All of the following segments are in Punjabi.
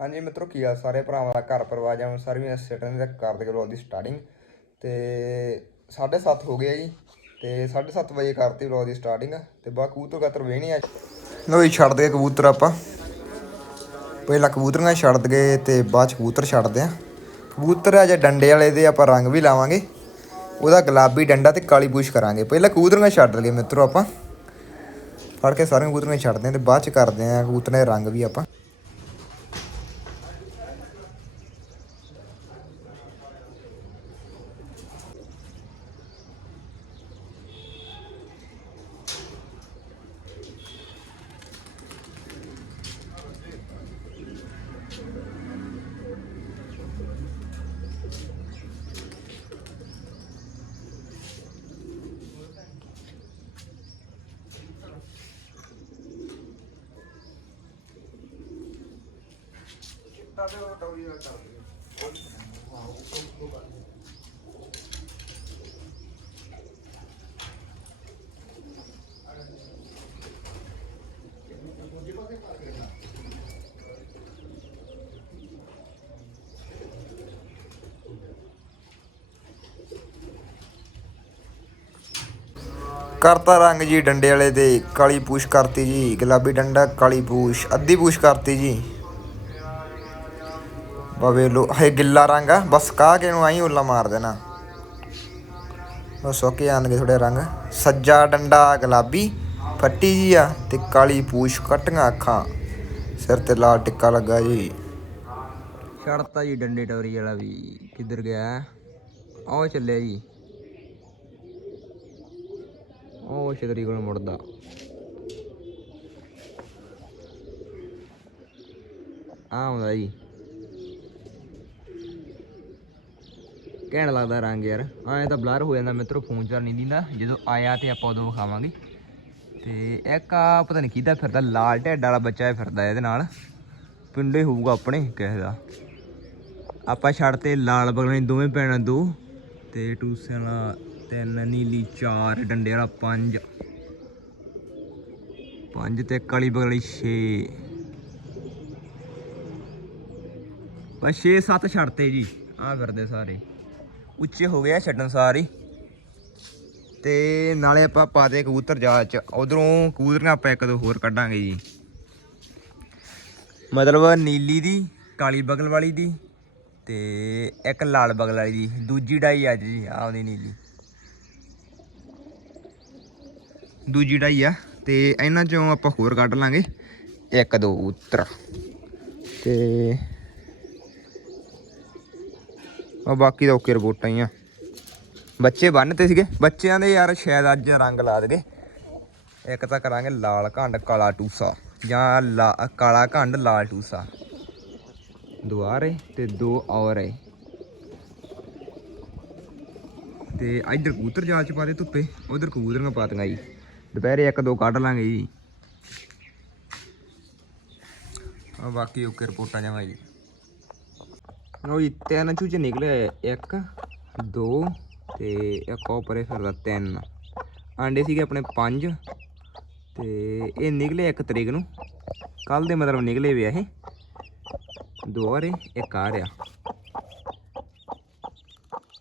ਹਾਂਜੀ ਮਿੱਤਰੋ, ਕੀ ਆ ਸਾਰੇ ਭਰਾਵਾਂ ਦਾ ਘਰ ਪਰਿਵਾਰ ਜਾਂ ਸਰਵਿਸ ਸਟੇਟਨ ਦੇ ਕਰ ਦੇ ਵਲੌਗ ਦੀ ਸਟਾਰਟਿੰਗ ਤੇ 7:30 ਹੋ ਗਿਆ ਜੀ, ਤੇ 7:30 ਵਜੇ ਕਰਤੀ ਵਲੌਗ ਦੀ ਸਟਾਰਟਿੰਗ ਤੇ ਬਾ ਕਬੂਤਰ ਕਤਰ ਵੇਹਣੀ ਆ ਲੋ ਜੀ, ਛੱਡ ਦੇ ਕਬੂਤਰ ਆਪਾਂ। ਪਹਿਲਾਂ ਕਬੂਤਰੀਆਂ ਛੱਡ ਗਏ ਤੇ ਬਾਅਦ ਚ ਕਬੂਤਰ ਛੱਡਦੇ ਆ। ਕਬੂਤਰ ਆ ਜੇ ਡੰਡੇ ਵਾਲੇ ਦੇ ਆਪਾਂ ਰੰਗ ਵੀ ਲਾਵਾਂਗੇ। ਉਹਦਾ ਗੁਲਾਬੀ ਡੰਡਾ ਤੇ ਕਾਲੀ ਬੂਸ਼ ਕਰਾਂਗੇ। ਪਹਿਲਾਂ ਕਬੂਤਰੀਆਂ ਛੱਡ ਲਈਏ ਮਿੱਤਰੋ ਆਪਾਂ। ਫੜ ਕੇ ਸਾਰੀਆਂ ਕਬੂਤਰੀਆਂ ਛੱਡਦੇ ਆ ਤੇ ਬਾਅਦ ਚ ਕਰਦੇ ਆ ਕਬੂਤਰਾਂ ਦੇ ਰੰਗ ਵੀ ਆਪਾਂ। ਕਰਤਾ ਰੰਗ ਜੀ ਡੰਡੇ ਵਾਲੇ ਦੇ ਕਾਲੀ ਪੂਛ ਕਰਤੀ ਜੀ, ਗੁਲਾਬੀ ਡੰਡਾ, ਕਾਲੀ ਪੂਛ, ਅੱਧੀ ਪੂਛ ਕਰਤੀ ਜੀ। ਬਵੇ ਲੋ ਹੈ ਗਿੱਲਾ ਰੰਗ ਆ, ਬਸ ਕਾਹ ਕੇ ਨੂੰ ਆਈ ਉੱਲਾ ਮਾਰ ਦੇਣਾ। ਬਸ ਓਕੇ ਆਣਗੇ ਥੋੜੇ ਰੰਗ। ਸੱਜਾ ਡੰਡਾ, ਗੁਲਾਬੀ, ਫੱਟੀ ਜੀ ਆ ਤੇ ਕਾਲੀ ਪੂਛ, ਕਟੀਆਂ ਅੱਖਾਂ। ਸਿਰ ਤੇ ਲਾਲ ਟਿੱਕਾ ਲੱਗਾ ਜੀ। ਛੜਤਾ ਜੀ ਡੰਡੇ ਟੋਰੀ ਵਾਲਾ ਵੀ, ਕਿੱਧਰ ਗਿਆ? ਆਹ ਚੱਲਿਆ ਜੀ। ਉਹ ਛਤਰੀ ਕੋਲ ਮੁੜਦਾ। ਆਉਂਦਾ ਜੀ। ਘੈਂਟ ਲੱਗਦਾ ਰੰਗ ਯਾਰ। ਐਂ ਤਾਂ ਬਲਰ ਹੋ ਜਾਂਦਾ ਮਿੱਤਰੋ, ਫੋਨ ਚੱਲ ਨਹੀਂ ਦਿੰਦਾ। ਜਦੋਂ ਆਇਆ ਤੇ ਆਪਾਂ ਉਦੋਂ ਵਿਖਾਵਾਂਗੇ। ਤੇ ਇੱਕ ਆ ਪਤਾ ਨਹੀਂ ਕਿਹਦਾ ਫਿਰਦਾ, ਲਾਲ ਢੱਡ ਵਾਲਾ ਬੱਚਾ ਫਿਰਦਾ ਇਹਦੇ ਨਾਲ। ਪਿੰਡੇ ਹੋਊਗਾ ਆਪਣੇ, ਕਿਸੇ ਦਾ। ਆਪਾਂ ਛੱਡ ਤੇ ਲਾਲ ਬਗਲਣੀ ਦੋਵੇਂ ਪੈਣਾ ਦੋ। ਤੇ ਟੂਸੇ ਵਾਲਾ ਤਿੰਨ, ਨੀਲੀ ਚਾਰ, ਡੰਡੇ ਵਾਲਾ ਪੰਜ। ਪੰਜ ਤੇ ਕਾਲੀ ਬਗਲੀ 6 ਬਸ 6 7 ਛੱਡਤੇ ਜੀ। ਆ ਫਿਰਦੇ ਸਾਰੇ। ਉੱਚੇ ਹੋ ਗਏ ਆ ਛੱਡਣ ਸਾਰੇ ਤੇ ਨਾਲੇ ਆਪਾਂ ਪਾ ਕਬੂਤਰ ਜਾਲ ਚ। ਉਧਰੋਂ ਕਬੂਤਰੀਆਂ ਆਪਾਂ ਇੱਕ ਦੋ ਹੋਰ ਕੱਢਾਂਗੇ ਜੀ। ਮਤਲਬ ਨੀਲੀ ਦੀ, ਕਾਲੀ ਬਗਲ ਵਾਲੀ ਦੀ ਤੇ ਇੱਕ ਲਾਲ ਬਗਲ ਵਾਲੀ ਦੀ। ਦੂਜੀ ਡਾਈ ਅੱਜ ਜੀ, ਆਹ ਉਹਦੀ ਨੀਲੀ। ਦੂਜੀ ਡਾਈ ਆ ਤੇ ਇਹਨਾਂ ਚੋਂ ਆਪਾਂ ਹੋਰ ਕੱਢ ਲਾਂਗੇ। ਇੱਕ ਦੋ ਉਤਰ ਤੇ ਉਹ ਬਾਕੀ ਤਾਂ ਓਕੇ ਰਿਪੋਰਟਾਂ ਹੀ ਆ। ਬੱਚੇ ਬੰਨਤੇ ਸੀਗੇ। ਬੱਚਿਆਂ ਦੇ ਯਾਰ ਸ਼ਾਇਦ ਅੱਜ ਰੰਗ ਲਾ ਦਗੇ। ਇੱਕ ਤਾਂ ਕਰਾਂਗੇ ਲਾਲ ਘੰਡ, ਕਾਲਾ ਟੂਸਾ। ਜਾਂ ਲਾ- ਕਾਲਾ ਘੰਡ, ਲਾਲ ਟੂਸਾ। ਦੁਆਰੇ ਤੇ ਦੋ ਔਰ ਹੈ ਤੇ ਇੱਧਰ ਕਬੂਤਰ ਜਾਲ ਚ ਪਾ ਦੇ ਧੁੱਪੇ। ਉਧਰ ਕਬੂਤਰੀਆਂ ਪਾਤੀਆਂ ਜੀ। ਦੁਪਹਿਰੇ ਇੱਕ, ਦੋ ਕੱਢ ਲਾਂਗੇ ਜੀ। ਆ ਬਾਕੀ ਓਕੇ ਰਿਪੋਰਟਾਂ ਜਾਵਾਂ ਜੀ। ਲਓ ਜੀ, ਤਿੰਨ ਚੂਚੇ ਨਿਕਲੇ ਇੱਕ, ਦੋ ਤੇ ਇੱਕ ਉਹ ਪਰੇ ਫਿਰਦਾ ਤਿੰਨ। ਆਂਡੇ ਸੀਗੇ ਆਪਣੇ ਪੰਜ ਤੇ ਇਹ ਨਿਕਲੇ ਇੱਕ ਤਰੀਕ ਨੂੰ। ਕੱਲ ਦੇ ਮਤਲਬ ਨਿਕਲੇ ਵੇ ਇਹ। ਦੋ ਵਾਰੇ ਇੱਕ ਆ ਰਿਹਾ।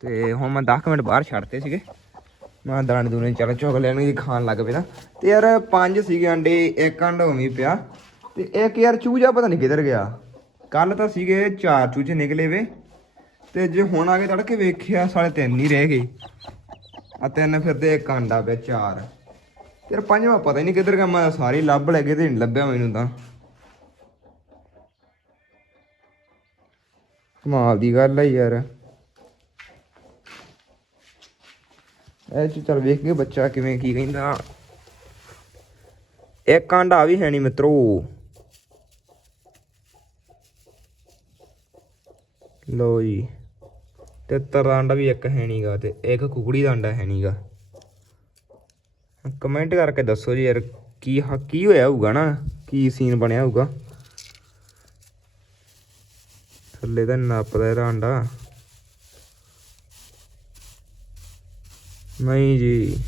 ਤੇ ਹੁਣ ਮੈਂ 10 ਮਿੰਟ ਬਾਹਰ ਛੱਡਤੇ ਸੀਗੇ। ਮੈਂ ਦਾਣੇ ਦੂਣੇ ਚੱਲ ਚੁੱਕ ਲੈਣ ਜੀ, ਖਾਣ ਲੱਗ ਪਿਆ ਤੇ ਯਾਰ ਪੰਜ ਸੀਗੇ ਅੰਡੇ ਇੱਕ ਅੰਡਾ ਉਵੇਂ ਪਿਆ। ਤੇ ਇੱਕ ਯਾਰ ਚੂਜਾ ਪਤਾ ਨਹੀਂ ਕਿੱਧਰ ਗਿਆ। ਕੱਲ ਤਾਂ ਸੀਗੇ ਚਾਰ ਚੂਚੇ ਨਿਕਲੇ ਵੇ, ਤੇ ਜੇ ਹੁਣ ਆ ਕੇ ਤੜਕੇ ਵੇਖਿਆ ਸਾਲੇ ਤਿੰਨ ਹੀ ਰਹਿ ਗਏ। ਆ ਤਿੰਨ ਫਿਰਦੇ ਇੱਕ ਅੰਡਾ ਪਿਆ, ਚਾਰ। ਤੇ ਪੰਜਵਾਂ ਪਤਾ ਹੀ ਨਹੀਂ ਕਿੱਧਰ ਗਿਆ, ਮੈਂ ਸਾਰੇ ਲੱਭ ਲੈ ਗਏ ਤੇ ਨਹੀਂ ਲੱਭਿਆ ਮੈਨੂੰ ਤਾਂ। ਕਮਾਲ ਦੀ ਗੱਲ ਹੈ ਯਾਰ। ਇਹ ਚ ਚੱਲ ਵੇਖ ਕੇ ਬੱਚਾ ਕਿਵੇਂ ਕੀ ਕਹਿੰਦਾ। ਇੱਕ ਆਂਡਾ ਵੀ ਹੈ ਨਹੀਂ ਮਿੱਤਰੋ। ਲੋ ਜੀ। ਤਿੱਤਰ ਦਾ ਆਂਡਾ ਵੀ ਇੱਕ ਹੈ ਨਹੀਂਗਾ ਤੇ ਇੱਕ ਕੁਕੜੀ ਦਾ ਆਂਡਾ ਹੈ ਨਹੀਂਗਾ ਕਮੈਂਟ ਕਰਕੇ ਦੱਸੋ ਜੀ ਯਾਰ ਕੀ ਹ- ਕੀ ਹੋਇਆ ਹੋਊਗਾ ਨਾ? ਕੀ ਸੀਨ ਬਣਿਆ ਹੋਊਗਾ? ਥੱਲੇ ਤਾਂ ਨੱਪਦਾ ਇਹਦਾ ਆਂਡਾ ਨਹੀਂ ਜੀ।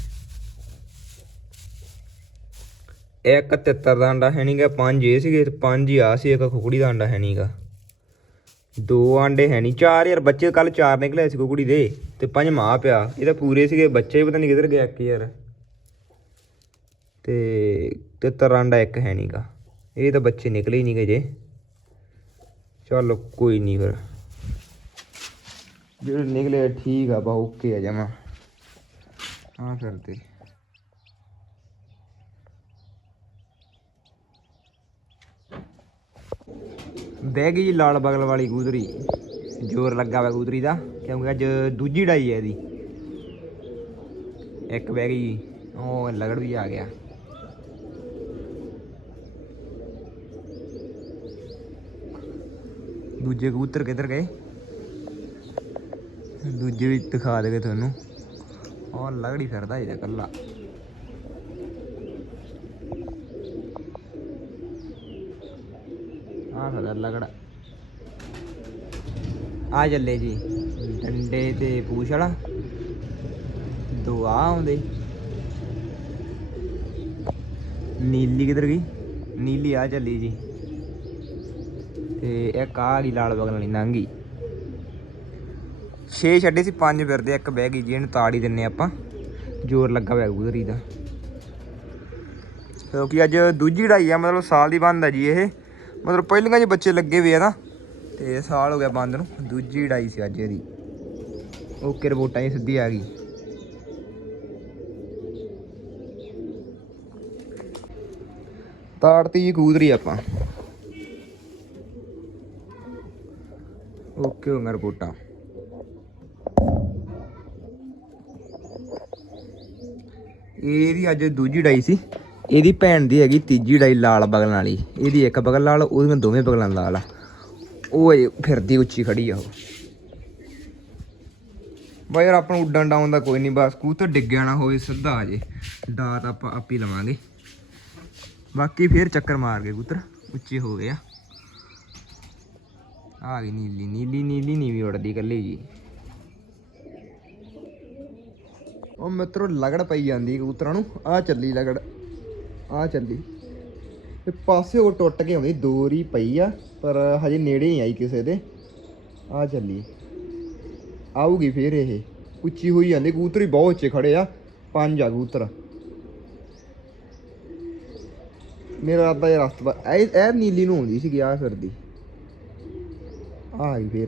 ਇੱਕ ਤਿੱਤਰ ਦਾ ਅੰਡਾ ਹੈ ਨਹੀਂਗਾ ਪੰਜ ਇਹ ਸੀਗੇ ਪੰਜ ਹੀ ਆ ਸੀ, ਇੱਕ ਖੁਕੜੀ ਦਾ ਅੰਡਾ ਹੈ ਨਹੀਂਗਾ ਦੋ ਆਂਡੇ ਹੈ ਨਹੀਂ ਚਾਰ ਯਾਰ, ਬੱਚੇ ਕੱਲ ਚਾਰ ਨਿਕਲੇ ਸੀ ਕੁੜੀ ਦੇ ਤੇ ਪੰਜ ਮਾਂ ਪਿਆ। ਇਹ ਤਾਂ ਪੂਰੇ ਸੀਗੇ, ਬੱਚੇ ਵੀ ਪਤਾ ਨਹੀਂ ਕਿੱਧਰ ਗਿਆ ਕਿ ਯਾਰ। ਤੇ ਤੇ ਆਂਡਾ ਇੱਕ ਹੈ ਨਹੀਂਗਾ ਇਹ ਤਾਂ ਬੱਚੇ ਨਿਕਲੇ ਹੀ ਨਹੀਂ ਗਏ ਜੇ। ਚਲੋ ਕੋਈ ਨਹੀਂ ਫਿਰ। ਜਿਹੜੇ ਨਿਕਲੇ ਠੀਕ ਆ ਬਾ ਓਕੇ ਆ ਜਮਾ। ਹਾਂ ਕਰਦੇ ਬਹਿ ਗਈ ਜੀ ਲਾਲ ਬਗਲ ਵਾਲੀ ਗੂਦਰੀ ਜ਼ੋਰ ਲੱਗਾ ਵਾ ਗੂਦਰੀ ਦਾ, ਕਿਉਂਕਿ ਅੱਜ ਦੂਜੀ ਡਾਈ ਹੈ ਇਹਦੀ। ਇੱਕ ਬਹਿ ਗਈ, ਉਹ ਲਗੜ ਵੀ ਆ ਗਿਆ। ਦੂਜੇ ਕਬੂਤਰ ਕਿੱਧਰ ਗਏ? ਦੂਜੇ ਵੀ ਦਿਖਾ ਦੇਗੇ ਤੁਹਾਨੂੰ। ਉਹ ਲਗੜੀ ਫਿਰਦਾ ਇਹਦਾ ਕੱਲਾ ਆ ਸਾਡਾ ਲਗੜਾ। ਆ ਚੱਲੇ ਜੀ, ਡੰਡੇ ਤੇ ਪੂਛ ਵਾਲਾ। ਦੋ ਆ ਆਉਂਦੇ। ਨੀਲੀ ਕਿਧਰ ਗਈ? ਨੀਲੀ ਆ ਚੱਲੀ ਜੀ। ਤੇ ਇੱਕ ਆ ਗਈ ਲਾਲ ਬਗਲ ਵਾਲੀ, ਨੰਗੀ ਛੇ ਛੱਡੇ ਸੀ, ਪੰਜ ਫਿਰਦੇ, ਇੱਕ ਬਹਿ ਗਈ ਜੀ, ਇਹਨੂੰ ਤਾੜੀ ਦਿੰਨੇ ਆਪਾਂ। ਜ਼ੋਰ ਲੱਗਾ ਹੋਇਆ ਗੁਦਰੀ ਦਾ। ਕਿਉਂਕਿ ਅੱਜ ਦੂਜੀ ਢਾਈ ਆ, ਮਤਲਬ ਸਾਲ ਦੀ ਬੰਦ ਆ ਜੀ ਇਹ। ਮਤਲਬ ਪਹਿਲੀਆਂ ਜੀ ਬੱਚੇ ਲੱਗੇ ਹੋਏ ਆ ਨਾ, ਤੇ ਸਾਲ ਹੋ ਗਿਆ ਬੰਦ ਨੂੰ, ਦੂਜੀ ਡਾਈ ਸੀ ਅੱਜ ਇਹਦੀ। ਓਕੇ, ਰਿਪੋਰਟਾਂ ਹੀ ਸਿੱਧੀ ਆ ਗਈ। ਤਾੜਤੀ ਜੀ ਕੂਦਰੀ ਆਪਾਂ। ਓਕੇ, ਹੋ ਗਿਆ ਰਿਪੋਰਟਾਂ। ਇਹਦੀ ਅੱਜ ਦੂਜੀ ਡਾਈ ਸੀ। ਇਹਦੀ ਭੈਣ ਦੀ ਹੈਗੀ ਤੀਜੀ ਡਾਈ ਲਾਲ ਬਗਲਾਂ ਵਾਲੀ। ਇਹਦੀ ਇੱਕ ਬਗਲ ਲਾਲ ਉਹਦੀਆਂ ਦੋਵੇਂ ਬਗਲਾਂ ਲਾਲ ਆ। ਉਹ ਇਹ ਫਿਰਦੀ ਉੱਚੀ ਖੜੀ ਆ ਉਹ। ਬਈ ਯਾਰ ਆਪਾਂ ਨੂੰ ਉੱਡਣ ਡਾਉਣ ਦਾ ਕੋਈ ਨਹੀਂ ਬਸ ਕੂਤਰ ਡਿੱਗਿਆ ਨਾ ਹੋਵੇ ਸਿੱਧਾ ਆ ਜੇ। ਡਾਤ ਆਪਾਂ ਆਪ ਹੀ ਲਵਾਂਗੇ। ਬਾਕੀ ਫੇਰ ਚੱਕਰ ਮਾਰ ਗਏ ਕੂਤਰ ਉੱਚੇ ਹੋ ਗਏ ਆ। ਆ ਗਈ ਨੀਲੀ ਨੀਲੀ ਨੀਲੀ ਨਹੀਂ ਵੀ ਉੜਦੀ ਕੱਲੀ ਜੀ। ਉਹ ਮਿੱਤਰੋ ਲਗੜ ਪਈ ਜਾਂਦੀ ਕਬੂਤਰਾਂ ਨੂੰ ਆ ਚੱਲੀ ਲਗੜ। ਆ ਚੱਲੀ। ਤੇ ਪਾਸੇ ਉਹ ਟੁੱਟ ਕੇ ਆਉਂਦੀ, ਦੋਰੀ ਪਈ ਆ, ਪਰ ਹਜੇ ਨੇੜੇ ਨਹੀਂ ਆਈ ਕਿਸੇ ਦੇ। ਆ ਚੱਲੀ। ਆਊਗੀ ਫੇਰ ਇਹ। ਉੱਚੀ ਹੋਈ ਜਾਂਦੀ, ਕਬੂਤਰ ਹੀ ਬਹੁਤ ਉੱਚੇ ਖੜੇ ਆ, ਪੰਜ ਆ ਕਬੂਤਰ। ਮੇਰਾ ਅੱਧਾ ਜਿਹਾ ਰਸਤਾ, ਇਹ ਇਹ ਨੀਲੀ ਨੂੰ ਆਉਂਦੀ ਸੀਗੀ ਆ ਫਿਰਦੀ ਆ ਗਈ ਫੇਰ।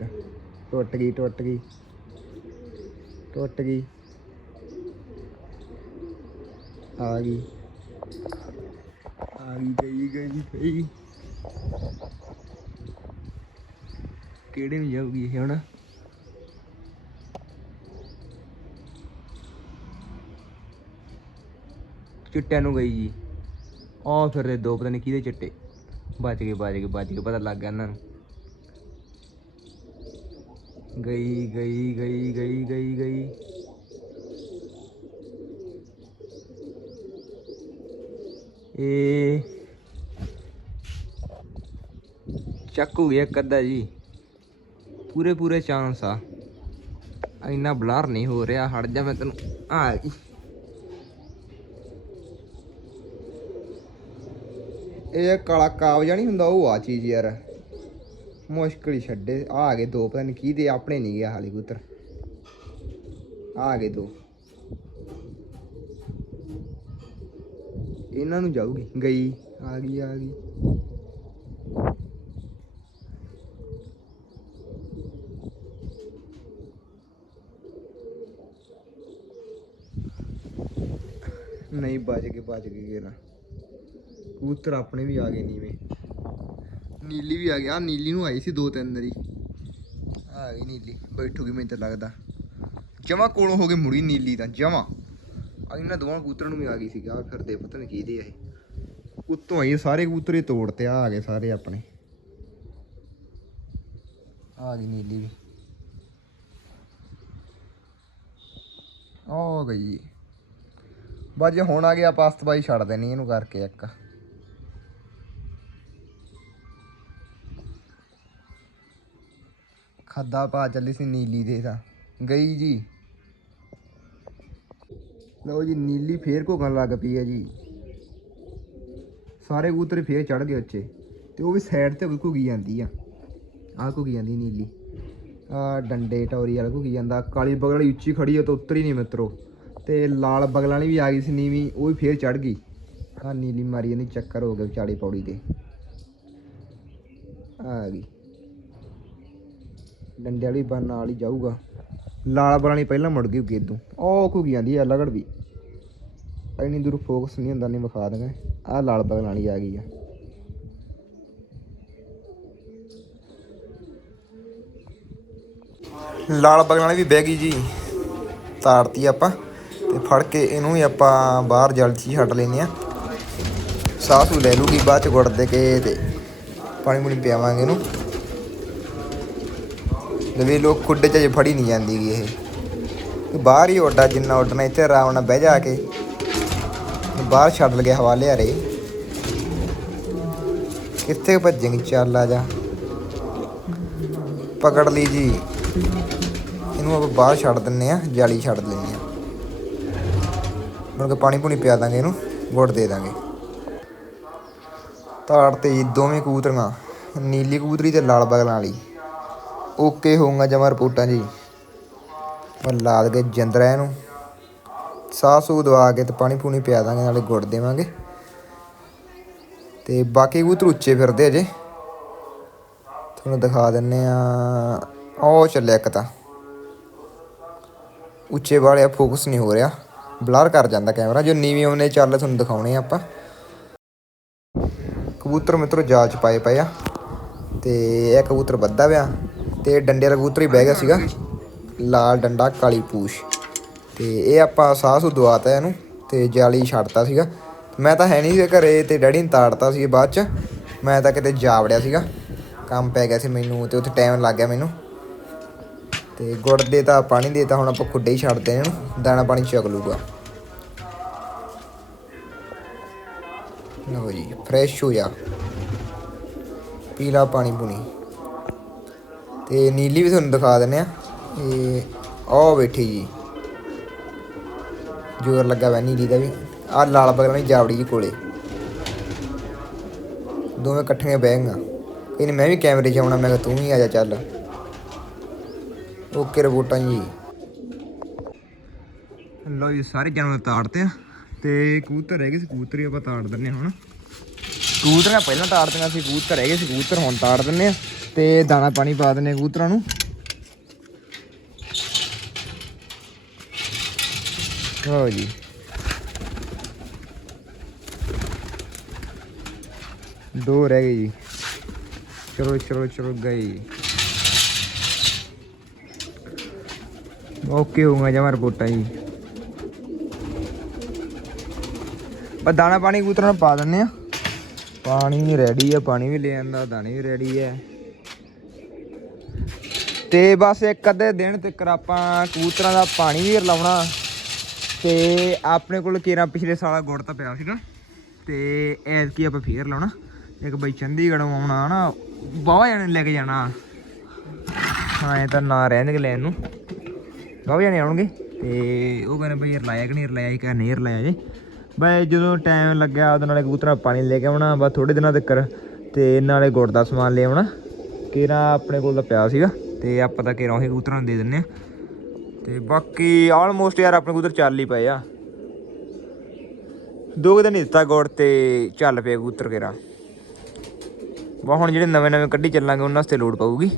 ਟੁੱਟ ਗਈ ਟੁੱਟ ਗਈ। ਟੁੱਟ ਗਈ। ਆ ਗਈ। ਆ ਗਈ ਗਈ ਗਈ ਕਿਹੜੇ ਨੂੰ ਜਾਊਗੀ ਇਹ ਹੁਣ? ਚਿੱਟਿਆਂ ਨੂੰ ਗਈ ਜੀ। ਆ ਫਿਰ ਦੇ ਦੋ, ਪਤਾ ਨਹੀਂ ਕਿਹਦੇ ਚਿੱਟੇ। ਬਚ ਗਏ ਬਚ ਗਏ ਬਚ ਗਏ, ਪਤਾ ਲੱਗ ਗਿਆ ਇਹਨਾਂ ਨੂੰ। ਗਈ ਗਈ ਗਈ ਗਈ ਗਈ ਗਈ। ਇਹ ਚੱਕ ਹੋ ਗਿਆ ਇੱਕ ਅੱਧਾ ਜੀ। ਪੂਰੇ ਪੂਰੇ ਚਾਂਸ ਆ। ਇੰਨਾ ਬਲਰ ਨਹੀਂ ਹੋ ਰਿਹਾ, ਹਟ ਜਾ ਮੈਂ ਤੈਨੂੰ। ਆ ਗਈ ਇਹ ਕਾਲਾ ਕਾਬਜਾ ਨਹੀਂ ਹੁੰਦਾ, ਉਹ ਆ ਚੀਜ਼ ਯਾਰ। ਮੁਸ਼ਕਲ ਹੀ ਛੱਡੇ। ਆ ਗਏ ਦੋ, ਪਤਾ ਨਹੀਂ ਕੀ ਦੇ, ਆਪਣੇ ਨਹੀਂ ਗਿਆ ਹਾਲੀ ਕਬੂਤਰ। ਆ ਗਏ ਦੋ। ਇਹਨਾਂ ਨੂੰ ਜਾਊਗੀ। ਗਈ। ਆ ਗਈ ਆ ਗਈ। ਨਹੀਂ, ਬਚ ਗਏ ਬਚ ਗਏ ਗੇਰਾ। ਕਬੂਤਰ ਆਪਣੇ ਵੀ ਆ ਗਏ ਨੀਵੇਂ। ਨੀਲੀ ਵੀ ਆ ਗਿਆ ਨੀਲੀ ਨੂੰ ਆਈ ਸੀ ਦੋ ਤਿੰਨ ਵਾਰੀ। ਆ ਗਈ ਨੀਲੀ। ਬੈਠੂਗੀ ਮੈਨੂੰ ਤਾਂ ਲੱਗਦਾ। ਜਮਾ ਕੋਲੋਂ ਹੋ ਕੇ ਮੁੜੀ ਨੀਲੀ ਤਾਂ, ਜਮਾ। ਆ ਇਹਨਾਂ ਦੋਵਾਂ ਕਬੂਤਰਾਂ ਨੂੰ ਵੀ ਆ ਗਈ ਸੀਗਾ ਆ ਫਿਰਦੇ ਪਤਾ ਨਹੀਂ ਕਿਹਦੇ ਆ ਇਹ। ਉੱਤੋਂ ਆਈ, ਸਾਰੇ ਕਬੂਤਰ ਤੋੜ ਤੇ ਆ ਗਏ ਸਾਰੇ ਆਪਣੇ। ਆ ਗਈ ਨੀਲੀ ਵੀ। ਆ ਗਈ ਬਸ ਜੇ ਹੁਣ ਆ ਗਿਆ ਆਪਾਂ ਅਸਤਬਾਈ ਛੱਡ ਦੇਣੀ, ਇਹਨੂੰ ਕਰਕੇ ਇੱਕ। ਖੱਦਾ ਪਾ ਚੱਲੀ ਸੀ ਨੀਲੀ ਦੇ ਤਾਂ। ਗਈ ਜੀ। ਲਓ ਜੀ, ਨੀਲੀ ਫੇਰ ਘੁਗਣ ਲੱਗ ਪਈ ਹੈ ਜੀ। ਸਾਰੇ ਕਬੂਤਰ ਫੇਰ ਚੜ ਗਏ ਉੱਚੇ ਤੇ ਉਹ ਵੀ ਸਾਈਡ ਤੇ ਘੁਗੀ ਜਾਂਦੀ ਆ। ਆਹ ਘੁਕੀ ਜਾਂਦੀ ਨੀਲੀ। ਆ ਡੰਡੇ ਟੌਰੀ ਵਾਲਾ ਘੁਕੀ ਜਾਂਦਾ। ਕਾਲੀ ਬਗਲ ਵਾਲੀ ਉੱਚੀ ਖੜੀ ਆ ਤਾਂ ਉਤਰੀ ਨਹੀਂ ਮਿੱਤਰੋ। ਤੇ ਲਾਲ ਬਗਲ ਵਾਲੀ ਵੀ ਆ ਗਈ ਸੀ ਨੀਵੀਂ, ਉਹ ਵੀ ਫੇਰ ਚੜ ਗਈ। ਆ ਨੀਲੀ ਮਾਰੀ ਜਾਂਦੀ, ਚੱਕਰ ਹੋ ਗਿਆ ਵਿਚਾਲੇ ਪੌੜੀ ਤੇ। ਆ ਗਈ। ਡੰਡੇ ਵਾਲੀ ਬੰਨ ਨਾਲ ਹੀ ਜਾਊਗਾ। ਲਾਲ ਬਗਲ ਵਾਲੀ ਪਹਿਲਾਂ ਮੁੜ ਗਈ ਗੇਦੂ ਉਹ ਘੁਕੀ ਜਾਂਦੀ ਆ, ਲਗੜ ਵੀ। ਇੰਨੀ ਦੂਰ ਫੋਕਸ ਨਹੀਂ ਹੁੰਦਾ ਨਹੀਂ ਵਿਖਾ ਦਾਂਗੇ ਆ ਲਾਲ ਬਗਲ ਵਾਲੀ ਆ ਗਈ ਆ। ਲਾਲ ਬਗਲ ਵਾਲੀ ਵੀ ਬਹਿ ਗਈ ਜੀ। ਤਾੜਤੀ ਆਪਾਂ ਤੇ ਫੜ ਕੇ ਇਹਨੂੰ ਵੀ ਆਪਾਂ ਬਾਹਰ ਜਲ 'ਚ ਹੀ ਛੱਡ ਲੈਨੇ ਆ ਸਾਹ ਲੈ ਲੂਗੀ ਬਾਅਦ ਚ ਗੁੜ ਦੇ ਕੇ ਤੇ ਪਾਣੀ ਪੂਣੀ ਪਿਆਵਾਂਗੇ ਇਹਨੂੰ। ਲਵੇ ਲੋਕ ਖੁੱਡੇ 'ਚ ਅਜੇ ਫੜੀ ਨਹੀਂ ਜਾਂਦੀ ਗੀ ਇਹ। ਬਾਹਰ ਹੀ ਉੱਡਾ ਜਿੰਨਾ ਉੱਡਣਾ ਇੱਥੇ ਆਰਾਮ ਨਾਲ ਬਹਿ ਜਾ ਕੇ। ਬਾਹਰ ਛੱਡ ਲਗੇ ਹਵਾ ਲਿਆਰੇ ਕਿੱਥੇ ਭੱਜੇਂਗੀ ਚੱਲ ਆ ਜਾ। ਪਕੜ ਲਈ ਜੀ। ਇਹਨੂੰ ਆਪਾਂ ਬਾਹਰ ਛੱਡ ਦਿੰਨੇ ਆ, ਜਾਲੀ ਛੱਡ ਦਿੰਨੇ ਆ। ਮੁੜ ਕੇ ਪਾਣੀ ਪੂਣੀ ਪਿਆ ਦਾਂਗੇ ਇਹਨੂੰ, ਗੁੜ ਦੇ ਦਾਂਗੇ। ਤਾੜ ਤੇ ਜੀ ਦੋਵੇਂ ਕਬੂਤਰੀਆਂ, ਨੀਲੀ ਕਬੂਤਰੀ ਤੇ ਲਾਲ ਬਗਲਾਂ ਵਾਲੀ। ਓਕੇ ਹੋਊਗਾ ਜਮਾ ਰਿਪੋਰਟਾਂ ਜੀ। ਪਰ ਲਾ ਦੇ ਜੰਦਰਾ ਇਹਨੂੰ। ਸਾਹ ਸੂ ਦਵਾ ਕੇ ਤੇ ਪਾਣੀ ਪੂਣੀ ਪਿਆ ਦਾਂਗੇ, ਨਾਲੇ ਗੁੜ ਦੇਵਾਂਗੇ। ਤੇ ਬਾਕੀ ਕਬੂਤਰ ਉੱਚੇ ਫਿਰਦੇ ਅਜੇ ਤੁਹਾਨੂੰ ਦਿਖਾ ਦਿੰਨੇ ਆ, ਉਹ ਚੱਲਿਆ ਇੱਕ ਤਾਂ। ਉੱਚੇ ਵਾਲਿਆ ਫੋਕਸ ਨਹੀਂ ਹੋ ਰਿਹਾ, ਬਲਰ ਕਰ ਜਾਂਦਾ ਕੈਮਰਾ, ਜੋ ਨੀਵੇਂ ਉਹਨੇ ਚੱਲ ਤੁਹਾਨੂੰ ਦਿਖਾਉਣੇ ਆ ਆਪਾਂ। ਕਬੂਤਰ ਮਿੱਤਰੋ, ਜਾਲ ਚ ਪਾਏ ਪਏ ਆ। ਤੇ ਇਹ ਕਬੂਤਰ ਵੱਧਾ ਪਿਆ, ਤੇ ਡੰਡੇ ਵਾਲਾ ਕਬੂਤਰ ਹੀ ਬਹਿ ਗਿਆ ਸੀਗਾ, ਲਾਲ ਡੰਡਾ ਕਾਲੀ ਪੂਛ। ਤੇ ਇਹ ਆਪਾਂ ਸਾਹ ਸੂ ਦਵਾਤਾ ਇਹਨੂੰ ਤੇ ਜਾਲੀ ਛੱਡਤਾ ਸੀਗਾ। ਮੈਂ ਤਾਂ ਹੈ ਨਹੀਂ ਸੀ ਘਰੇ ਤੇ ਡੈਡੀ ਨੇ ਤਾੜਤਾ ਸੀ ਬਾਅਦ ਚ। ਮੈਂ ਤਾਂ ਕਿਤੇ ਜਾ ਵੜਿਆ ਸੀਗਾ। ਕੰਮ ਪੈ ਗਿਆ ਸੀ ਮੈਨੂੰ ਤੇ ਉੱਥੇ ਟਾਈਮ ਲੱਗ ਗਿਆ ਮੈਨੂੰ। ਤੇ ਗੁੜ ਦੇ ਤਾਂ ਪਾਣੀ ਦੇ ਤਾਂ ਹੁਣ ਆਪਾਂ ਖੁੱਡੇ ਹੀ ਛੱਡਦੇ ਨੇ ਇਹਨੂੰ। ਦਾਣਾ ਪਾਣੀ ਚੁਗ ਲੂਗਾ ਲਓ ਜੀ ਫਰੈਸ਼ ਹੋ ਜਾ। ਪੀਲਾ ਪਾਣੀ ਪੂਣੀ। ਤੇ ਨੀਲੀ ਵੀ ਤੁਹਾਨੂੰ ਦਿਖਾ ਦਿੰਨੇ ਆ ਇਹ ਉਹ ਬੈਠੀ ਜੀ। ਜੋਰ ਲੱਗਾ ਵਾ ਨੀਲੀ ਦਾ ਵੀ। ਆ ਲਾਲ ਬਗਲ ਵਾਲੀ ਜਾਵੜੀ ਜੀ ਕੋਲੇ। ਦੋਵੇਂ ਇਕੱਠੀਆਂ ਬਹਿ ਗਈਆਂ। ਕਹਿੰਦੀ, ਮੈਂ ਵੀ ਕੈਮਰੇ 'ਚ ਆਉਣਾ। ਮੈਂ ਕਿਹਾ, ਤੂੰ ਵੀ ਆ ਜਾ ਚੱਲ। ਓਕੇ ਰਿਪੋਰਟਾਂ ਜੀ। ਲਓ ਜੀ, ਸਾਰੇ ਜਾਨਵਰ ਤਾੜਤੇ ਆ। ਤੇ ਕਬੂਤਰ ਰਹਿ ਗਏ ਸੀ ਕਬੂਤਰ ਹੀ ਆਪਾਂ ਤਾੜ ਦਿੰਨੇ ਆ ਹੁਣ। ਕਬੂਤਰਾਂ ਪਹਿਲਾਂ ਤਾੜਦੀਆਂ ਸੀ, ਕਬੂਤਰ ਰਹਿ ਗਏ ਸੀ ਕਬੂਤਰ ਹੁਣ ਤਾੜ ਦਿੰਨੇ ਆ। ਤੇ ਦਾਣਾ ਪਾਣੀ ਪਾ ਦਿੰਨੇ ਆ ਕਬੂਤਰਾਂ ਨੂੰ। ਲਓ ਜੀ ਦੋ ਰਹਿ ਗਏ ਜੀ ਚਲੋ ਚਲੋ ਚਲੋ ਗਏ ਓਕੇ ਹੋਊਗਾ ਜਮਾ ਰਿਪੋਰਟਾਂ ਜੀ ਪਰ ਦਾਣਾ ਪਾਣੀ ਕਬੂਤਰਾਂ ਨੂੰ ਪਾ ਦਿੰਨੇ ਆ ਪਾਣੀ ਵੀ ਰੈਡੀ ਆ ਪਾਣੀ ਵੀ ਲੈ ਆਂਦਾ ਦਾਣੇ ਵੀ ਰੈਡੀ ਆ ਤੇ ਬਸ ਇੱਕ ਅੱਧੇ ਦਿਨ ਤੱਕ ਆਪਾਂ ਕਬੂਤਰਾਂ ਦਾ ਪਾਣੀ ਵੀ ਲਾਉਣਾ। ਤੇ ਆਪਣੇ ਕੋਲ ਕੇਰਾ ਪਿਛਲੇ ਸਾਲਾ ਗੁੜ ਤਾਂ ਪਿਆ ਸੀਗਾ। ਤੇ ਐਤਕੀ ਆਪਾਂ ਫੇਰ ਲਾਉਣਾ। ਇੱਕ ਬਈ ਚੰਡੀਗੜ੍ਹੋਂ ਆਉਣਾ ਨਾ ਬਾਵਾ ਜਾਣੇ ਲੈ ਕੇ ਜਾਣਾ। ਹਾਂ, ਇਹ ਤਾਂ ਨਾ ਰਹਿਣਗੇ ਲੈਣ ਨੂੰ। ਬਾਵਾ ਜਾਣੇ ਆਉਣਗੇ। ਤੇ ਉਹ ਕਹਿੰਦੇ ਬਈ ਰਲਾਇਆ ਕਿ ਨਹੀਂ ਰਲਾਇਆ ਕਿ ਨਹੀਂ ਰਲਾਇਆ ਜੇ ਬਈ ਜਦੋਂ ਟਾਈਮ ਲੱਗਿਆ, ਉਹਦੇ ਨਾਲੇ ਕਬੂਤਰਾਂ ਪਾਣੀ ਲੈ ਕੇ ਆਉਣਾ, ਬਸ ਥੋੜੇ ਦਿਨਾਂ ਤੱਕ ਤੇ ਨਾਲੇ ਗੁੜ ਦਾ ਸਮਾਨ ਲੈ ਆਉਣਾ। ਕੇਰਾ ਆਪਣੇ ਕੋਲ ਤਾਂ ਪਿਆ ਸੀਗਾ। ਤੇ ਆਪਾਂ ਤਾਂ ਕੇਰਾ ਉਹੀ ਕਬੂਤਰਾਂ ਨੂੰ ਦੇ ਦਿੰਨੇ ਆ ਤੇ ਬਾਕੀ ਆਲਮੋਸਟ ਯਾਰ ਆਪਣੇ ਕਬੂਤਰ ਚੱਲ ਹੀ ਪਏ ਆ। ਦੋ ਕੁ ਦਿਨ ਦਿੱਤਾ ਗੁੜ ਤੇ ਚੱਲ ਪਏ ਕਬੂਤਰ ਕੇਰਾ ਵਾ ਹੁਣ ਜਿਹੜੇ ਨਵੇਂ ਨਵੇਂ ਕੱਢੀ ਚੱਲਾਂਗੇ ਉਹਨਾਂ ਵਾਸਤੇ ਲੋਡ ਪਊਗੀ।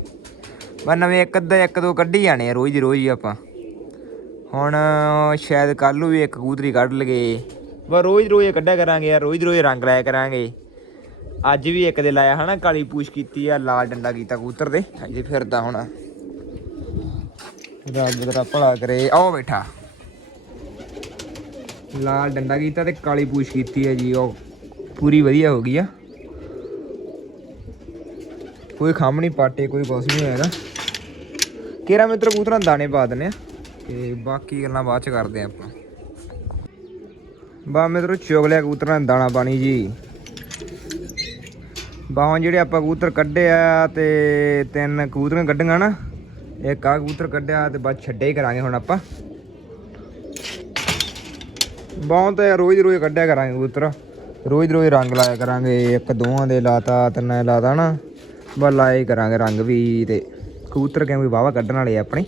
ਬਸ ਨਵੇਂ ਇੱਕ ਅੱਧਾ, ਇੱਕ ਦੋ ਕੱਢੀ ਜਾਣੇ ਆ ਰੋਜ਼ ਦੀ ਰੋਜ਼ ਹੀ ਆਪਾਂ। ਹੁਣ ਸ਼ਾਇਦ ਕੱਲ ਨੂੰ ਵੀ ਇੱਕ ਕਬੂਤਰੀ ਕੱਢ ਲਗੇ ਬਸ ਰੋਜ਼ ਰੋਜ਼ ਕੱਢਿਆ ਕਰਾਂਗੇ ਯਾਰ, ਰੋਜ਼ ਰੋਜ਼ ਰੰਗ ਲਾਇਆ ਕਰਾਂਗੇ। ਅੱਜ ਵੀ ਇੱਕ ਦੇ ਲਾਇਆ ਹਨਾ, ਕਾਲੀ ਪੂਛ ਕੀਤੀ ਆ, ਲਾਲ ਡੰਡਾ ਕੀਤਾ ਕਬੂਤਰ ਦੇ। ਅਜੇ ਫਿਰਦਾ ਹੁਣ। ਰੱਬ ਤੇਰਾ ਭਲਾ ਕਰੇ। ਆਓ ਬੈਠਾ। ਲਾਲ ਡੰਡਾ ਕੀਤਾ ਤੇ ਕਾਲੀ ਪੂਛ ਕੀਤੀ ਹੈ ਜੀ, ਉਹ ਪੂਰੀ ਵਧੀਆ ਹੋ ਗਈ ਆ। ਕੋਈ ਖੰਮ ਨਹੀਂ, ਪਾਟੇ ਕੋਈ ਕੁਛ ਨਹੀਂ ਹੋਏਗਾ ਕੇਰਾ ਮਿੱਤਰ ਕਬੂਤਰਾਂ ਦਾਣੇ ਪਾ ਦਿੰਨੇ ਆ। ਤੇ ਬਾਕੀ ਗੱਲਾਂ ਬਾਅਦ ਚ ਕਰਦੇ ਆ ਆਪਾਂ। ਬਾ ਮਿੱਤਰੋ ਚੁਗ ਲਿਆ ਕਬੂਤਰਾਂ ਦਾਣਾ ਪਾਣੀ ਜੀ। ਬਾਹਾਂ ਜਿਹੜੇ ਆਪਾਂ ਕਬੂਤਰ ਕੱਢੇ ਆ ਤੇ ਤਿੰਨ ਕਬੂਤਰਾਂ ਕੱਢੀਆਂ ਨਾ ਇੱਕ ਆ ਕਬੂਤਰ ਕੱਢਿਆ ਤੇ ਬਾਅਦ ਛੱਡੇ ਹੀ ਕਰਾਂਗੇ ਹੁਣ ਆਪਾਂ। ਬਹੁਤ ਤਾਂ ਰੋਜ਼ ਰੋਜ਼ ਕੱਢਿਆ ਕਰਾਂਗੇ ਕਬੂਤਰ। ਰੋਜ਼ ਰੋਜ਼ ਰੰਗ ਲਾਇਆ ਕਰਾਂਗੇ, ਇੱਕ ਦੋਵਾਂ ਦੇ ਲਾਤਾ, ਤਿੰਨਾਂ ਦੇ ਲਾਤਾ ਨਾ। ਬਸ ਲਾਏ ਕਰਾਂਗੇ ਰੰਗ ਵੀ ਤੇ ਕਬੂਤਰ ਕਿਉਂ ਵੀ ਵਾਵਾ ਕੱਢਣ ਵਾਲੇ ਆ ਆਪਣੇ।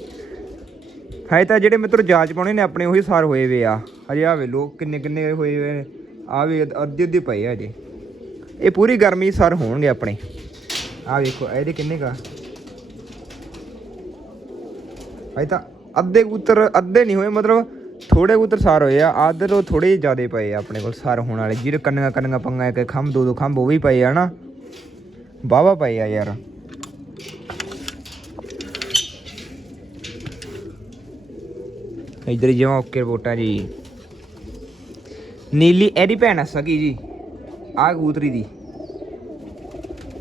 ਹਾਏ ਤਾਂ ਜਿਹੜੇ ਮਿੱਤਰ ਜਾਂਚ ਪਾਉਣੇ ਨੇ ਆਪਣੇ ਉਹੀ ਸਾਰ ਹੋਏ ਵੇ ਆ। ਹਜੇ ਆ ਵੇ ਲੋਕ ਕਿੰਨੇ ਕਿੰਨੇ ਹੋਏ ਵੇ ਨੇ। ਆ ਵੀ ਅੱਧੇ ਅੱਧੇ ਪਏ ਆ ਹਜੇ। ਇਹ ਪੂਰੀ ਗਰਮੀ ਸਰ ਹੋਣਗੇ ਆਪਣੇ। ਆ ਵੇਖੋ, ਇਹਦੇ ਕਿੰਨੇ ਕਾ ਅਜੇ ਤਾਂ ਅੱਧੇ ਕਬੂਤਰ ਅੱਧੇ ਨਹੀਂ ਹੋਏ, ਮਤਲਬ ਥੋੜੇ ਕਬੂਤਰ ਸਾਰ ਹੋਏ ਆ। ਆਧੇ ਤੋਂ ਥੋੜੇ ਜ਼ਿਆਦੇ ਪਏ ਆ ਆਪਣੇ ਕੋਲ ਸਾਰ ਹੋਣ ਵਾਲੇ। ਜਿਹੜੇ ਕੰਨੀਆਂ ਕੰਨੀਆਂ ਪੰਗਾ ਇੱਕ ਖੰਭ, ਦੋ ਦੋ ਖੰਭ ਉਹ ਵੀ ਪਏ ਆ ਨਾ। ਵਾਹਵਾ ਪਏ ਆ ਯਾਰ। ਇਧਰ ਜਿਵੇਂ ਓਕੇ ਬੋਟਾ ਜੀ। ਨੀਲੀ ਇਹਦੀ ਭੈਣ ਆ ਸਕੀ ਜੀ। ਆ ਕਬੂਤਰੀ ਦੀ।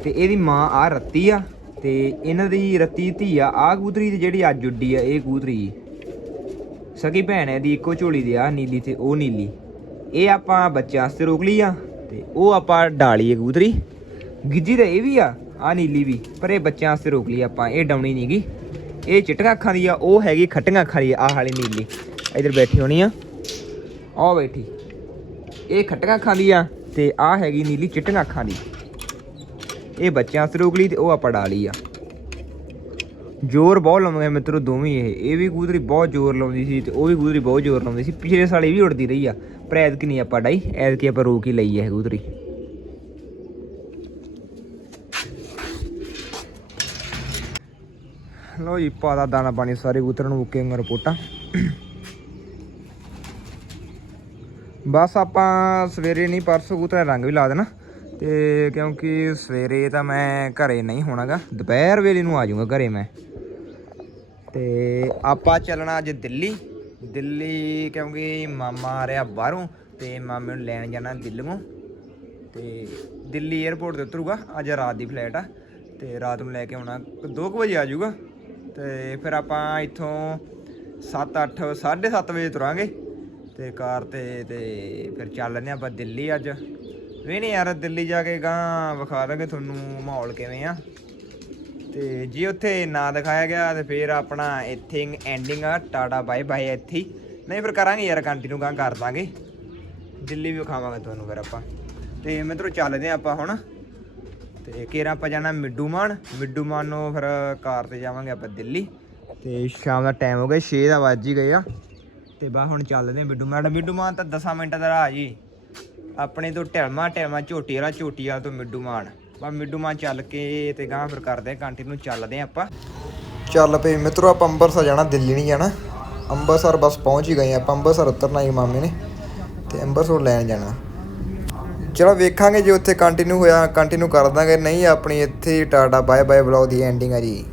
ਤੇ ਇਹਦੀ ਮਾਂ ਆ ਰੱਤੀ ਆ। ਤੇ ਇਹਨਾਂ ਦੀ ਰੱਤੀ ਧੀ ਆ ਆ ਕਬੂਤਰੀ ਦੀ ਜਿਹੜੀ ਅੱਜ ਉੱਡੀ ਆ, ਇਹ ਕਬੂਤਰੀ। ਜੀ ਸਕੀ ਭੈਣ ਹੈ ਦੀ ਇੱਕੋ ਝੋਲੀ ਦੀ ਆ ਨੀਲੀ ਤੇ ਉਹ ਨੀਲੀ। ਇਹ ਆਪਾਂ ਬੱਚਿਆਂ ਵਾਸਤੇ ਰੋਕ ਲਈ ਆ, ਤੇ ਉਹ ਆਪਾਂ ਡਾਲੀ ਹੈ ਕਬੂਤਰੀ। ਗਿੱਜੀ ਤਾਂ ਇਹ ਵੀ ਆ ਆ ਨੀਲੀ ਵੀ, ਪਰ ਇਹ ਬੱਚਿਆਂ ਵਾਸਤੇ ਰੋਕ ਲਈ ਆਪਾਂ, ਇਹ ਡਾਉਣੀ ਨਹੀਂਗੀ ਇਹ ਚਿੱਟੀਆਂ ਅੱਖਾਂ ਦੀ ਆ, ਉਹ ਹੈਗੀ ਖੱਟੀਆਂ ਅੱਖਾਂ ਦੀ ਆਹ ਵਾਲੀ ਨੀਲੀ। ਇਧਰ ਬੈਠੀ ਹੋਣੀ ਆ। ਆਹ ਬੈਠੀ। ਇਹ ਖੱਟੀਆਂ ਅੱਖਾਂ ਦੀ ਆ, ਤੇ ਆਹ ਹੈਗੀ ਨੀਲੀ ਚਿੱਟੀਆਂ ਅੱਖਾਂ ਦੀ। ਇਹ ਬੱਚਿਆਂ ਵਾਸਤੇ ਰੋਕ ਲਈ ਤੇ ਉਹ ਆਪਾਂ ਡਾਲੀ ਆ। ਜ਼ੋਰ ਬਹੁਤ ਲਾਉਂਦੇ ਆ ਮਿੱਤਰੋ ਦੋਵੇਂ ਇਹ। ਇਹ ਵੀ ਕਬੂਤਰੀ ਬਹੁਤ ਜ਼ੋਰ ਲਾਉਂਦੀ ਸੀ ਤੇ ਉਹ ਵੀ ਕਬੂਤਰੀ ਬਹੁਤ ਜ਼ੋਰ ਲਾਉਂਦੀ ਸੀ। ਪਿਛਲੇ ਸਾਲ ਇਹ ਵੀ ਉੜਦੀ ਰਹੀ ਆ। ਪਰ ਐਤਕੀ ਨਹੀਂ ਆਪਾਂ ਡਾਈ ਐਤਕੀ ਆਪਾਂ ਰੋਕ ਹੀ ਲਈ ਆ ਇਹ ਕਬੂਤਰੀ ਲੋ ਜੀ ਪਾਦਾ ਦਾਣਾ ਪਾਣੀ ਸਾਰੇ ਕਬੂਤਰਾਂ ਨੂੰ ਮੁੱਕੇ ਵਾਂਗ ਰਿਪੋਰਟਾਂ। ਬਸ ਆਪਾਂ ਸਵੇਰੇ ਨਹੀਂ, ਪਰਸੋਂ ਕਬੂਤਰਾਂ ਦਾ ਰੰਗ ਵੀ ਲਾ ਦੇਣਾ। ਤੇ ਕਿਉਂਕਿ ਸਵੇਰੇ ਤਾਂ ਮੈਂ ਘਰੇ ਨਹੀਂ ਹੋਣਾਗਾ। ਦੁਪਹਿਰ ਵੇਲੇ ਨੂੰ ਆ ਜਾਊਂਗਾ ਘਰੇ ਮੈਂ। ਤੇ ਆਪਾਂ ਚੱਲਣਾ ਅੱਜ ਦਿੱਲੀ। ਦਿੱਲੀ ਕਿਉਂਕਿ ਮਾਮਾ ਆ ਰਿਹਾ ਬਾਹਰੋਂ ਤੇ ਮਾਮੇ ਨੂੰ ਲੈਣ ਜਾਣਾ ਦਿੱਲੀੋਂ ਤੇ ਦਿੱਲੀ 에ਅਰਪੋਰਟ ਤੇ ਉਤਰੂਗਾ। ਅੱਜ ਰਾਤ ਦੀ ਫਲਾਈਟ ਆ। ਤੇ ਰਾਤ ਨੂੰ ਲੈ ਕੇ ਆਉਣਾ। 2 ਵਜੇ ਆ ਜਾਊਗਾ। ਤੇ ਫਿਰ ਆਪਾਂ ਇੱਥੋਂ 7 8 7:30 ਵਜੇ ਤੁਰਾਂਗੇ। ਤੇ ਕਾਰ ਤੇ ਤੇ ਫਿਰ ਚੱਲ ਲੈਂਦੇ ਆਪਾਂ ਦਿੱਲੀ ਅੱਜ। ਵੀ ਨਹੀਂ ਯਾਰ, ਦਿੱਲੀ ਜਾ ਕੇ ਗਾਂ ਵਿਖਾ ਦਾਂਗੇ ਤੁਹਾਨੂੰ ਮਾਹੌਲ ਕਿਵੇਂ ਆ। ਤੇ ਜੇ ਉੱਥੇ ਨਾ ਦਿਖਾਇਆ ਗਿਆ ਤੇ ਫਿਰ ਆਪਣਾ ਇੱਥੇ ਐਂਡਿੰਗ ਆ, ਟਾਟਾ ਬਾਏ ਬਾਏ ਇੱਥੇ ਹੀ। ਨਹੀਂ ਫਿਰ ਕਰਾਂਗੇ ਯਾਰ ਕੰਟੀਨਿਊ ਗਾਂ ਕਰ ਦਾਂਗੇ। ਦਿੱਲੀ ਵੀ ਵਿਖਾਵਾਂਗੇ ਤੁਹਾਨੂੰ ਫਿਰ ਆਪਾਂ। ਤੇ ਮਿੱਤਰੋ ਚੱਲਦੇ ਆ ਆਪਾਂ ਹੁਣ। ਤੇ ਕੇਰਾ ਆਪਾਂ ਜਾਣਾ ਮਿੱਡੂਮਾਨ। ਮਿੱਡੂਮਾਨ ਨੂੰ ਫਿਰ ਕਾਰ ਤੇ ਜਾਵਾਂਗੇ ਆਪਾਂ ਦਿੱਲੀ। ਤੇ ਸ਼ਾਮ ਦਾ ਟਾਈਮ ਹੋ ਗਿਆ 6 ਦਾ ਵੱਜ ਹੀ ਗਏ ਆ। ਤੇ ਬਾ ਹੁਣ ਚੱਲਦੇ ਆ ਮਿੱਡੂਮਾਨ। ਮਿੱਡੂਮਾਨ ਤਾਂ 10 ਮਿੰਟ ਦਾ ਰਾਹ ਜੀ। ਆਪਣੇ ਤੋਂ ਢਲਮਾ ਢਲਮਾ ਝੋਟੀ ਵਾਲਾ ਝੋਟੀ ਵਾਲਾ ਤੋਂ ਮਿੱਡੂਮਾਨ ਬਾ ਮਿੱਡੂਮਾਨ ਚੱਲ ਕੇ ਤੇ ਗਾਂ ਫਿਰ ਕਰਦੇ ਆ ਕੰਟੀਨਿਊ ਚੱਲਦੇ ਆ ਆਪਾਂ। ਚੱਲ ਪਏ ਮਿੱਤਰੋ ਆਪਾਂ ਅੰਮ੍ਰਿਤਸਰ ਜਾਣਾ ਦਿੱਲੀ ਨਹੀਂ ਜਾਣਾ। ਅੰਬਰਸਰ ਬਸ ਪਹੁੰਚ ਹੀ ਗਏ ਆਪਾਂ, ਅੰਬਰਸਰ ਉਤਰਨਾ ਹੀ ਮਾਮੇ ਨੇ ਤੇ ਅੰਬਰਸਰ ਲੈਣ ਜਾਣਾ। ਚਲੋ ਵੇਖਾਂਗੇ ਜੇ ਉੱਥੇ ਕੰਟੀਨਿਊ ਹੋਇਆ ਕੰਟੀਨਿਊ ਕਰ ਦਾਂਗੇ। ਨਹੀਂ, ਆਪਣੀ ਇੱਥੇ ਟਾਟਾ ਬਾਏ ਬਾਏ ਵਲੌਗ ਦੀ ਐਂਡਿੰਗ ਆ ਜੀ।